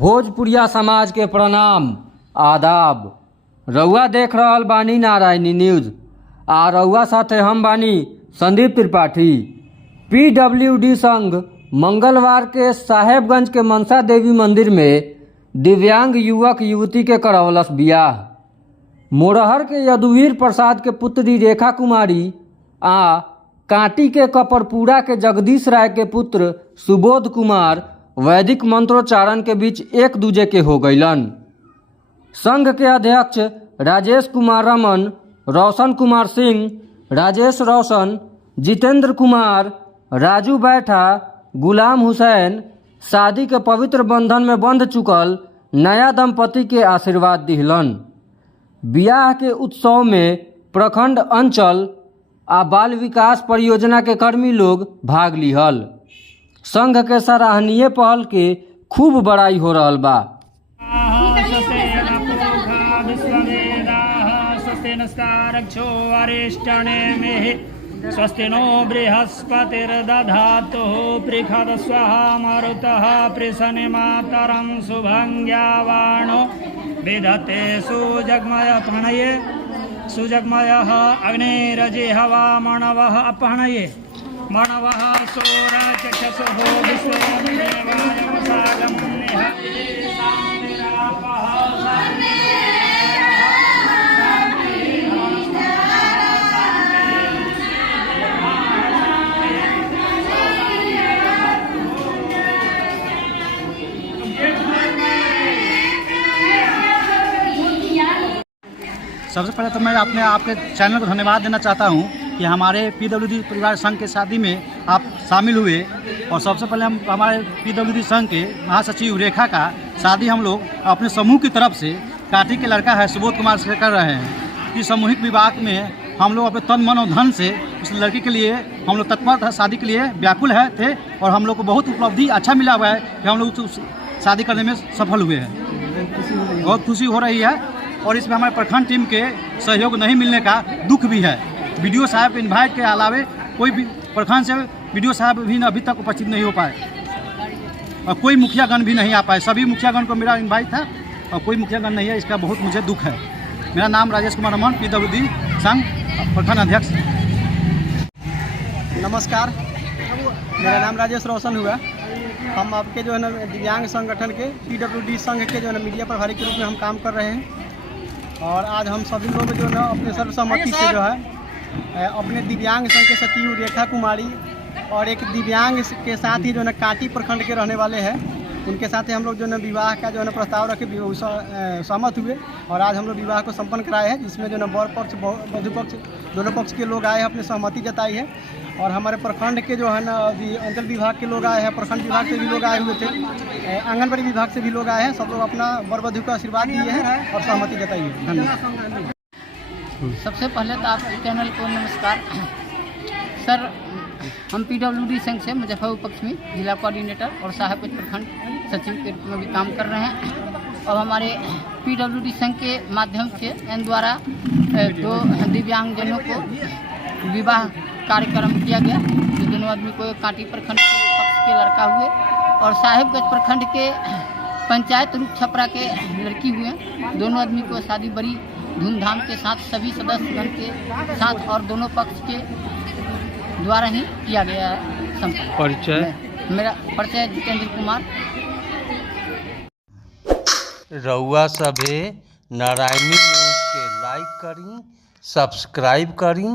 भोजपुरिया समाज के प्रणाम आदाब। रउआ देख रहल बानी नारायणी न्यूज आ रउआ साथे हम बानी संदीप त्रिपाठी। PWD संघ मंगलवार के साहेबगंज के मनसा देवी मंदिर में दिव्यांग युवक युवती के करवलस बियाह। मोरहर के यदुवीर प्रसाद के पुत्री रेखा कुमारी आ कांटी के कपरपुरा के जगदीश राय के पुत्र सुबोध कुमार वैदिक मंत्रोच्चारण के बीच एक दूजे के हो गईलन। संघ के अध्यक्ष राजेश कुमार रमन, रोशन कुमार सिंह, राजेश रोशन, जितेंद्र कुमार, राजू बैठा, गुलाम हुसैन शादी के पवित्र बंधन में बंध चुकल नया दंपति के आशीर्वाद दिहलन। बियाह के उत्सव में प्रखंड अंचल आ बाल विकास परियोजना के कर्मी लोग भाग लिहल। संघ के सराहनीय पहल के खूब बड़ाई हो रहल बा। स्वस्ति नो बृहस्पतिर्दधातु पृखदस्वः मरुतः पृशनिमातरं शुभंग्यावाणो विधते सुजग्मय प्रणये सुजग्मयः अग्निरजिहवा मणवः अपहणये मणवः सूरचक्षुः विश्वदेवायमसागं सबसे पहले तो मैं आपके चैनल को धन्यवाद देना चाहता हूं कि हमारे PWD परिवार संघ के शादी में आप शामिल हुए। और सबसे पहले हम हमारे PWD संघ के महासचिव रेखा का शादी हम लोग अपने समूह की तरफ से काटी के लड़का है सुबोध कुमार से कर रहे हैं। इस सामूहिक विवाह में हम लोग अपने तन मन और धन से उस लड़की के लिए हम लोग तत्पर शादी के लिए व्याकुल थे और हम लोग को बहुत उपलब्धि अच्छा मिला हुआ है कि हम लोग शादी करने में सफल हुए हैं। बहुत खुशी हो रही है और इसमें हमारे प्रखंड टीम के सहयोग नहीं मिलने का दुख भी है। बीडीओ साहब इनवाइट के अलावे कोई भी प्रखंड से बीडीओ साहब भी अभी तक उपस्थित नहीं हो पाए और कोई मुखियागण भी नहीं आ पाए। सभी मुखियागण को मेरा इनवाइट था और कोई मुखियागण नहीं है, इसका बहुत मुझे दुख है। मेरा नाम राजेश कुमार रमन, PWD संघ प्रखंड अध्यक्ष। नमस्कार, मेरा नाम राजेश रोशन हुआ। हम आपके जो है ना दिव्यांग संगठन के PWD संघ के जो है ना मीडिया प्रभारी के रूप में हम काम कर रहे हैं। और आज हम सभी लोग जो है ना अपने सर्वसम्मति से जो है अपने दिव्यांग संघ के सचिव रेखा कुमारी और एक दिव्यांग के साथ ही जो है ना कांटी प्रखंड के रहने वाले हैं, उनके साथ ही हम लोग जो है ना विवाह का जो है ना प्रस्ताव रखे सहमत हुए और आज हम लोग विवाह को संपन्न कराए हैं, जिसमें जो है ना बर पक्ष वधु पक्ष दोनों पक्ष के लोग आए हैं, अपनी सहमति जताई है। और हमारे प्रखंड के जो है ना अंचल विभाग के लोग आए हैं, प्रखंड विभाग से भी लोग आए हुए थे, आंगनबाड़ी विभाग से भी लोग आए हैं। सब लोग अपना बर वधु का आशीर्वाद दिए हैं और सहमति जताई है। धन्यवाद। सबसे पहले तो आप चैनल को नमस्कार। सर, हम PWD संघ से मुजफ्फरपुर पक्ष में जिला कोऑर्डिनेटर और साहेबगंज प्रखंड सचिव के रूप में भी काम कर रहे हैं। और हमारे PWD संघ के माध्यम से इन द्वारा दो दिव्यांगजनों को विवाह कार्यक्रम किया गया। जो दोनों आदमी को कांटी प्रखंड के पक्ष के लड़का हुए और साहेबगंज प्रखंड के पंचायत रूप छपरा के लड़की हुए। दोनों आदमी को शादी बड़ी धूमधाम के साथ सभी सदस्यगण के साथ और दोनों पक्ष के द्वारा ही किया गया है। परिचय? मेरा परिचय जितेंद्र कुमार। रउआ सभे नारायणी न्यूज के लाइक करी, सब्सक्राइब करी।